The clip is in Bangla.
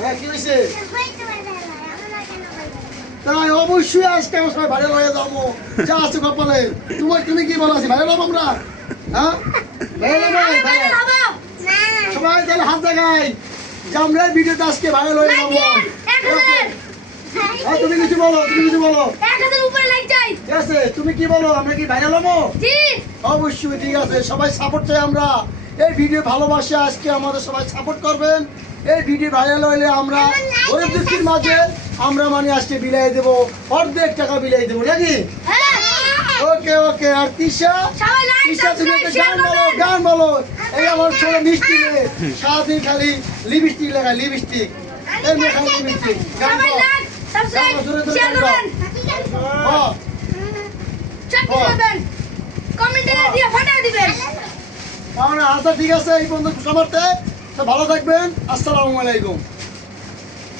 হ্যাঁ কি হয়েছে? তাই অবশ্যই আজকে আমার সবাই ভাইরাল হয়ে যাবো, যা আছে কপালে। তুমি কি বলো, আছি ভাইরাল হবো আমরা? হ্যাঁ ভাইরাল হবো। সবাই তাহলে হাত জায়গায় যে আমরা ভিডিওতে আজকে ভাইরাল হয়ে যাবো। তুমি কিছু বলো, ঠিক আছে? তুমি কি বলো, আমরা কি ভাইরাল হবো? অবশ্যই, ঠিক আছে। সবাই সাপোর্ট চাই আমরা, এই ভিডিও ভালোবাসে আজকে আমাদের সবাই সাপোর্ট করবেন। এই ভিডিও ভাইরাল হইলে আমরা গরিব দুঃখীর মাঝে আমরা মানে আজকে বিলাই দেবো, অর্ধেক টাকা বিলাই দেবো নাকি? ওকে ওকে। আর তিশা, তুমি একটা গান বলো। এই আমার ছোট মিষ্টি মেয়ে সারাদিন খালি লিপস্টিক লাগায়, লিপস্টিক এই মেয়ে খালি লিপস্টিক। গান আচ্ছা ঠিক আছে, এই বন্ধু সমার্থে ভালো থাকবেন। আসসালামু আলাইকুম।